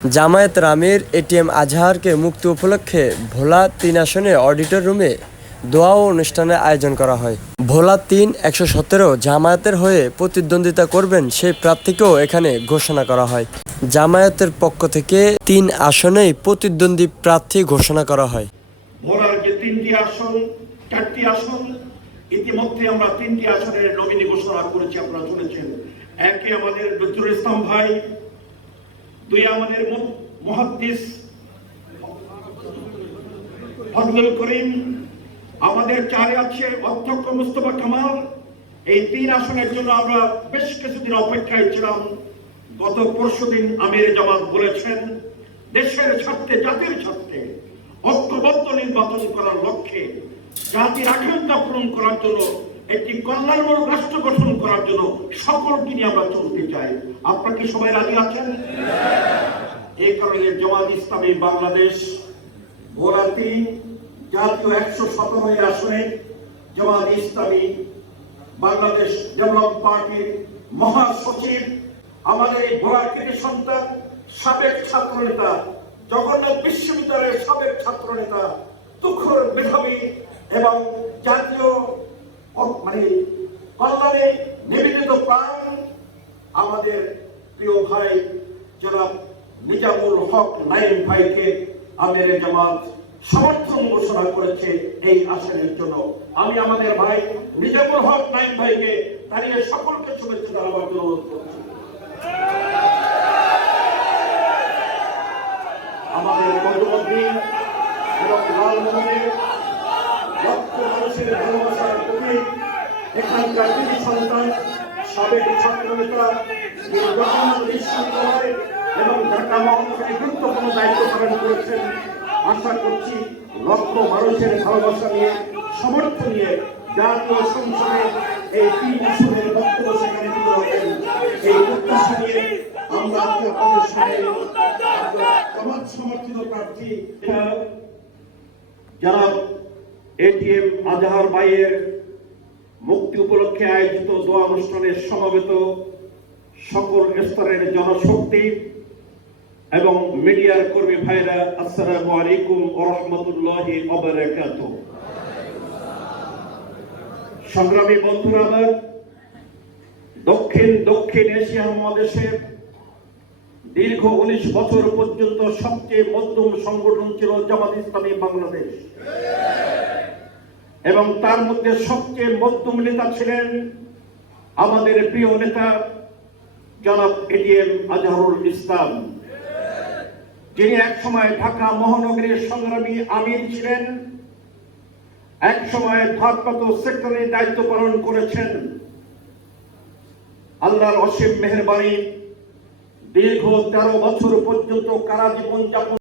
জামায়াত রামের এটিএম আজহারকে মুক্তি উপলক্ষে ভোলা তিন আসনে অডিটর রুমে দোয়া ও অনুষ্ঠানের আয়োজন করা হয়। ভোলা তিন একশো সতেরো জামায়াতের হয়ে প্রতিদ্বন্দ্বিতা করবেন সেই প্রার্থীকেও এখানে ঘোষণা করা হয়। জামায়াতের পক্ষ থেকে তিন আসনেই প্রতিদ্বন্দ্বী প্রার্থী ঘোষণা করা হয়। ভোলার যে তিনটি আসন, চারটি আসন, ইতিমধ্যে আমরা তিনটি আসনের নমিনি ঘোষণা করেছি, আপনারা শুনেছেন। একে আমাদের নজরুল ইসলাম ভাই দুই আমাদের মু- মুহাদ্দিস ফজলুল করিম, আমাদের চারে আছে অধ্যক্ষ মুস্তফা কামাল। এই তিন আসনের জন্য আমরা বেশ কিছুদিন অপেক্ষায় ছিলাম। গত পরশুদিন আমির জামাত বলেছেন, দেশের স্বার্থে, জাতির স্বার্থে ঐক্যবদ্ধ নির্বাচন করার লক্ষ্যে জাতির আকাঙ্ক্ষা পূরণ করার জন্য একটি কল্যাণমূলক রাষ্ট্র গঠন করার জন্য সকলকে নিয়ে আমরা চলতে চাই। আপনারা কি সবাই রাজি আছেন? এই কারণে জামাত ইসলামী বাংলাদেশ ভোলা তিন জাতীয় একশো সতেরো আসনে জামাত ইসলামী বাংলাদেশ ডেভেলপ পার্টির মহাসচিব, আমাদের এই ভোলা সন্তান, সাবেক ছাত্র নেতা জগন্নাথ বিশ্ববিদ্যালয়ের সাবেক ছাত্র নেতা তুখর মেধাবী এবং আমাদের প্রিয় ভাই জনাব নিজামুল হক নাইম ভাইকে আমির জামাত সমর্থন ঘোষণা করেছে এই আসনের জন্য। আমি আমাদের ভাই নিজামুল হক নাইম ভাইকে দাঁড়িয়ে সকলকে শুভেচ্ছা জানাবার জন্য অনুরোধ করছি। আমাদের মধ্যমন্ত্রী এবং এখানকার কৃতি সন্তান সাবেক ছাত্র নেতা বিশ্ববিদ্যালয় এবং ঢাকা মহানগরে গুরুত্বপূর্ণ দায়িত্ব পালন করেছেন। আশা করছি লক্ষ মানুষের ভালোবাসা নিয়ে, সমর্থন নিয়ে জাতীয় সংসদে এই তিন আসনের বক্তব্য সেখানে তুলে রাখেন এই প্রত্যাশা নিয়ে আমরা আজকে আপনাদের সামনে সমাজ সমর্থিত প্রার্থী যারা এটিএম আজহার ভাইয়ের মুক্তি উপলক্ষে আয়োজিত দোয়া অনুষ্ঠানে সমবেত সকল স্তরের জনশক্তি এবং মিডিয়ার কর্মী ভাইরা, আসসালামু আলাইকুম ওয়া রাহমাতুল্লাহি ওয়া বারাকাতুহু। সংগ্রামী বন্ধুরা দক্ষিণ দক্ষিণ এশিয়া মহাদেশের দীর্ঘ উনিশ বছর পর্যন্ত সবচেয়ে মধ্যম সংগঠন ছিল জামাত ইসলামী বাংলাদেশ। এবং তার মধ্যে সবচেয়ে মধ্যম নেতা ছিলেন আমাদের প্রিয় নেতা জনাব এটিএম আজহারুল ইসলাম। যিনি একসময় ঢাকা মহানগরীর সংগ্রামী আমির ছিলেন এক সময় ভারপ্রাপ্ত সেক্টরের দায়িত্ব পালন করেছেন। আল্লাহর অসীম মেহরবানি দীর্ঘ তেরো বছর পর্যন্ত কারা জীবন যাপন